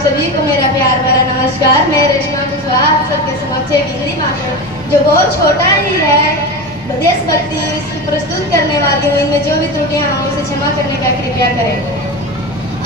आप सभी को मेरा प्यार भरा नमस्कार। मैं रेशमा कुशवाहा आप सबके समक्ष एक हिंदी भाषण जो बहुत छोटा ही है देशभक्ति इसको प्रस्तुत करने वाली हूँ। इनमें जो भी त्रुटियां हों उसे क्षमा करने का कृपया करें।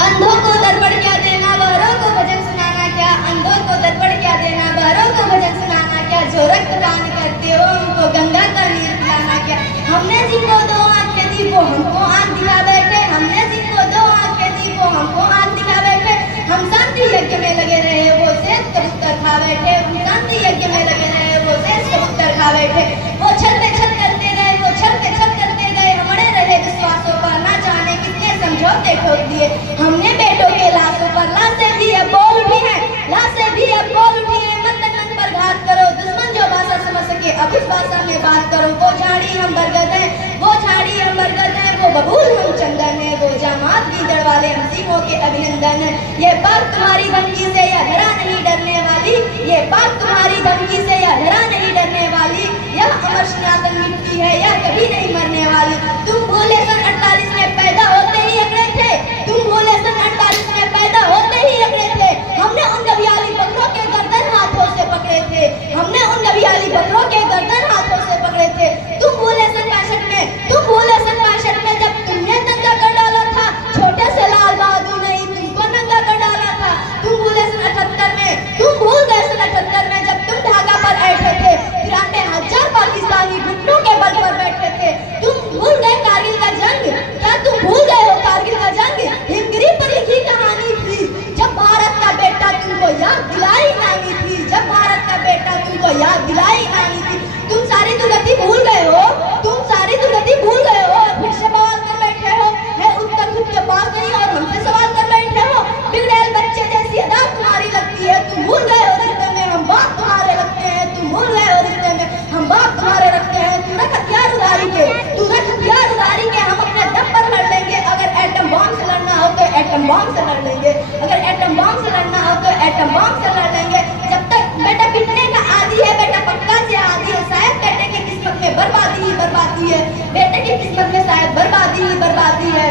अंधों को दर्पण क्या देना, बहरों को भजन सुनाना क्या। अंधों को दर्पण क्या देना, बहरों को भजन सुनाना क्या। जो रक्तदान करते हो उनको गंगा का नीर पिलाना क्या। हमने जिनको दो आंखें दी वो हमको आंख दिखा बैठे। हमने जिनको दो आंखें दी वो हमको आंख दिखा बैठे। हम शांति यज्ञ में लगे रहे वो शेष कबूतर खा बैठे। हम शांति यज्ञ में लगे रहे वो शेष कबूतर खा बैठे। वो छल पे छल करते गए, वो छल पे छल करते गए। हमारे रहे विश्वासों पर ना जाने कितने समझौते ठोक दिए। हमने बेटों के लाशों पर लाशें भी अब बोल उठी हैं, लाशें भी अब बोल उठी हैं। मत तन पर घात करो, दुश्मन जो भाषा समझ सके अब उस भाषा में बात करो। वो झाड़ी हम बरगद हैं, वो झाड़ी हम बरगद हैं। वो बबूल हम चंदन है, वो जामात गीदड़ वाले हम सिंहों के अभिनंदन है। ये बात तुम्हारी धमकी से या डरा नहीं डरने वाली, ये बात तुम्हारी धमकी से या डरा नहीं डरने वाली। यह अमर सनातन मिट्टी है या कभी नहीं मरने वाली। तुम भूले सन 48 में पैदा होते ही अकड़े थे, तुम भूले सन 48 में पैदा होते ही अकड़े थे। हमने उन गबियाली बकरों के गर्दन हाथों से पकड़े थे, हमने उन गबियाली बकरों के गर्दन हाथों से पकड़े थे। तुम भूले सन 65 में, तुम भूले सन 65 में जब तुमने दंगा कर डाला था। छोटे से लाल बहादुर ने ही तुमको दंगा कर डाला था। तुम भूले सन 78 में, तुम भूल गए सन 78 में जब तुम ढाका पर बैठे थे। 93,000 पाकिस्तानी घुटनों के बल पर बैठे थे। तुम भूल गए कारगिल का जंग, क्या तुम भूल गए हो कारगिल का जंग। हिमगिरी पर लिखी कहानी थी जब भारत का बेटा तुमको याद दिलाई नानी थी, जब भारत का बेटा तुमको याद दिलाई नानी थी। तुम सारी दुर्गति भूल गए हो, तुम सारी दुर्गति भूल गए हो। फिर से बवाल कर बैठे हो, है उत्तर खुद के पास नहीं और हमसे सवाल कर बैठे हो। बिगड़ैल बच्चे जैसी अदा तुम्हारी लगती है। तुम भूल गए हो रिश्ते में हम बाप तुम्हारे लगते हैं, तुम भूल गए हो रिश्ते में हम बाप तुम्हारे रखते हैं। तू रख हथियार उधारी के, तू रख हथियार उधारी के। हम अपने दम पर लड़ लेंगे, अगर एटम बॉम्ब से लड़ना हो तो एटम बॉम्ब से लड़ लेंगे, अगर एटम बॉम्ब से लड़ना हो तो एटम बॉम्ब से लड़ लेंगे। जब तक बेटा पिटने का आदी है, बेटा पक्का से आदी है। शायद बेटे की किस्मत में बर्बादी ही बर्बादी है, बेटे की किस्मत में शायद बर्बादी ही बर्बादी है।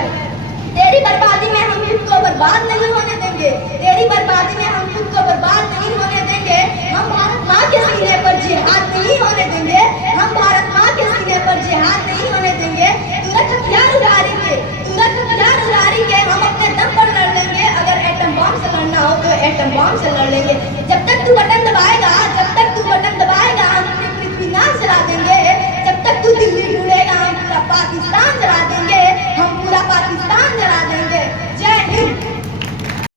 तेरी बर्बादी में हम खुद को बर्बाद नहीं होने देंगे, तेरी बर्बादी में हम खुद को बर्बाद नहीं होने देंगे। हम भारत माँ के सीने पर जिहाद नहीं होने देंगे, हम भारत माँ के सीने पर जिहाद नहीं होने देंगे। तू रख हथियार उधारी के, तू रख हथियार उधारी के। हम अपने दम पर लड़ लेंगे, अगर एटम बॉम्ब से लड़ना हो तो एटम बॉम्ब से लड़ लेंगे।